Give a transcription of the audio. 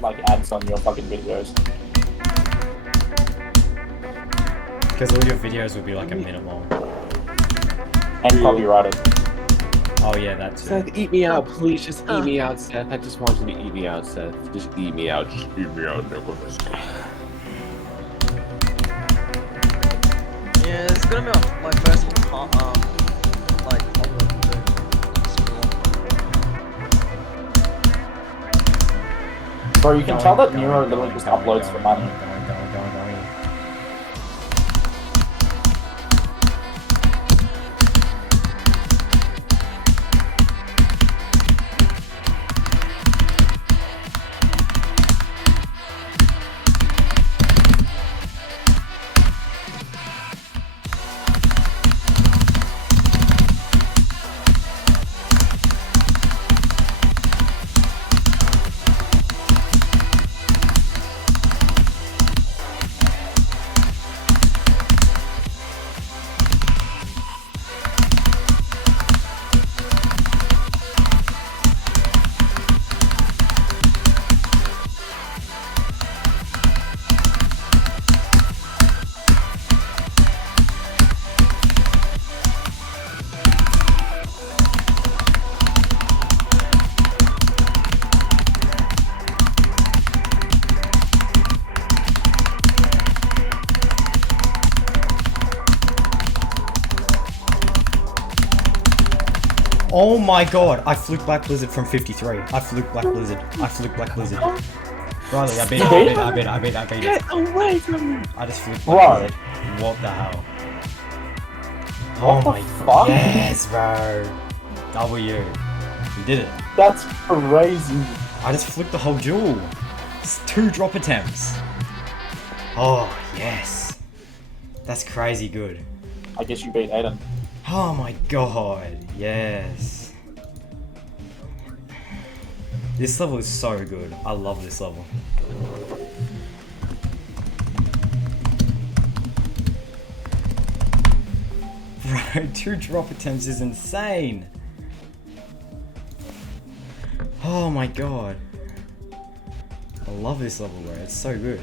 like ads on your fucking videos? Because all your videos would be like a minute long. And Real. copyrighted. Oh yeah, that too. Seth, eat me out, please. Just eat me out, Seth. I just want you to eat me out, Seth. Just eat me out. Just eat me out, Nicholas. Yeah, it's gonna be my first like homework to school. Bro, you can tell that Nero literally just uploads for money. Going. Oh my god, I fluked Black Blizzard from 53. I fluked Black Blizzard. Riley, I beat it. Get away from me! I just fluked Bro. Black Blizzard. What the hell? What the my fuck? Yes, bro. W. You did it. That's crazy. I just flipped the whole duel. It's 2 drop attempts. Oh, yes. That's crazy good. I guess you beat Aiden. Oh my god, yes. This level is so good. I love this level. Bro, 2 drop attempts is insane. Oh my god. I love this level, bro. It's so good.